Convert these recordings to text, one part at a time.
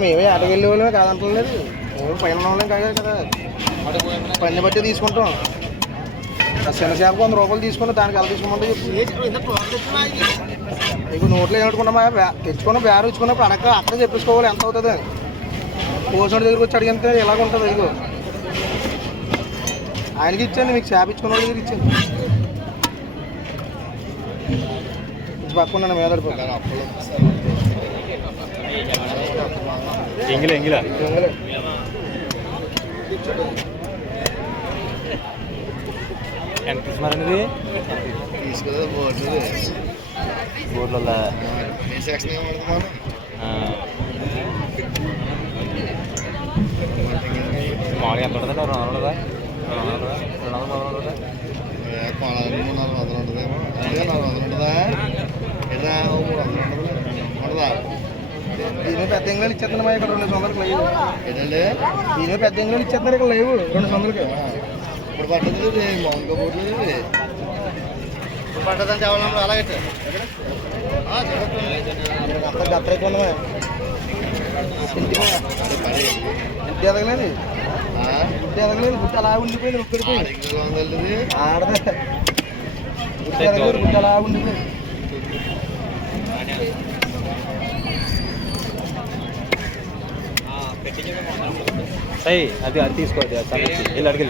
మేమే అటకెళ్ళే వాళ్ళమే కాదంటలేదు, మేము పైన వాళ్ళం కాదు కదా, పని బట్టి తీసుకుంటాం. చిన్న చేపకు 100 రూపాయలు తీసుకుని దానికి ఎలా తీసుకోమంటే ఇప్పుడు నోట్లో ఏమనుకున్నామా, తెచ్చుకున్నా బేరం ఇచ్చుకున్నప్పుడు అక్కడ చెప్పించుకోవాలి ఎంత అవుతుంది అని. పోసిన దగ్గరికి వచ్చి అడిగితే ఇలాగ ఉంటుంది. ఇదిగో ఆయనకి ఇచ్చాను, మీకు చేప ఇచ్చుకున్న వాళ్ళ దగ్గర ఇచ్చాను. పక్కన మీద ఎంత తీసుకున్నారండి తీసుకోలేదు బోర్డులో మామూలుగా ఎంత ఉంటుందండి? 200 ఉంటుందా? 200 ఉంటుందా? 400 ఉంటుంది, 400 ఉంటుందా? ఉండదా? దీని పెద్ద ఎంగిలాలు ఇచ్చేస్తున్నామా ఇక్కడ 200 లేవు ఏంటండి? దీని పెద్ద ఎంగిలాలు ఇచ్చేస్తున్నారు ఇక్కడ లేవు 200కి. ఇప్పుడు పట్టదు మామూలుగా పోట్లేదు. ఇప్పుడు పట్టదని చెప్పాలన్నప్పుడు అలాగే అంత గత్ర ఎక్కువ ఉన్నామా? ఇంటి ఎదగలేదు, ఇంటి ఎదగలేదు, గుట్ట అలా ఉండిపోయింది. ఒక్కడిపోయింది ఆడదే గుట్ట ఎదగలేదు, గుట్ట అలా ఉండిపోయింది. అది అది తీసుకోండి, వెళ్ళి అడిగి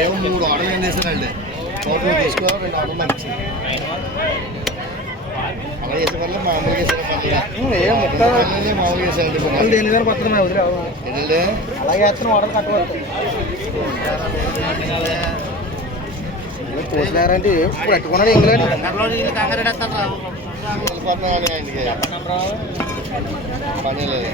ఏమో 3 ఆర్డర్లు ఏం చేశానండి, తీసుకో 2 ఆర్డర్లు మంచిది అలా చేసే వల్ల మామూలుగా చేసే మామూలుగా చేశానండి. దేని దగ్గర పత్రం ఏంటంటే అలాగే వేస్తున్నాం ఆర్డర్ కట్టవచ్చు. పోసినారంటే పెట్టుకున్నాడు ఇంగ్లాండ్ వెళ్ళిపోతున్నాను ఆయనకి పని లేదు.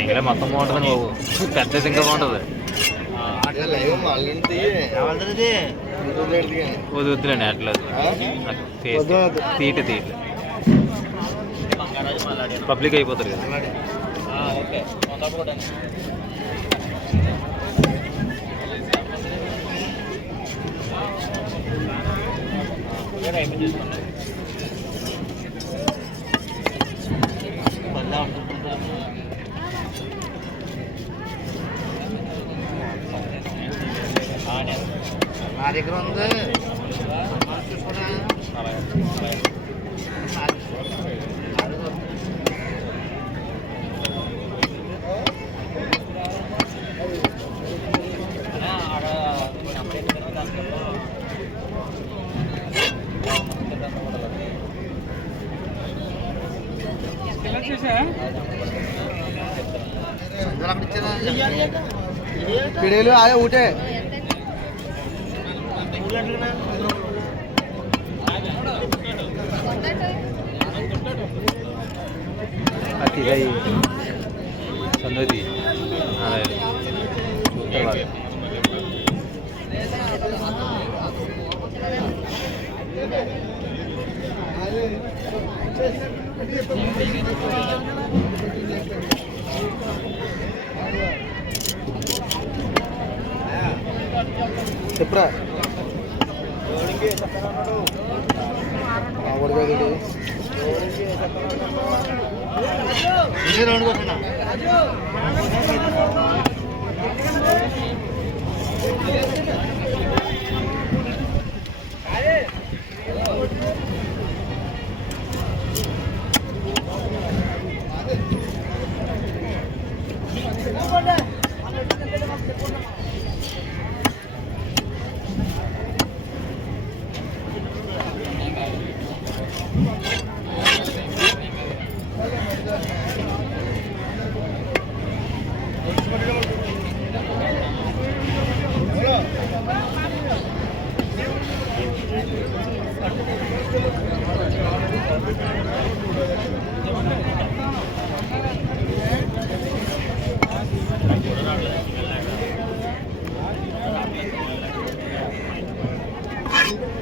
ఇంకా మొత్తం బాగుంటుందండి బాబు, పెద్దది ఇంకా బాగుంటుంది. వద్దులేండి అట్లా తీట పబ్లిక్ అయిపోతారు కదా. నా దగ్గర ఉంది పిడేలు ఆయా ఊటే అతిగా సందతి చెప్పరా ఇది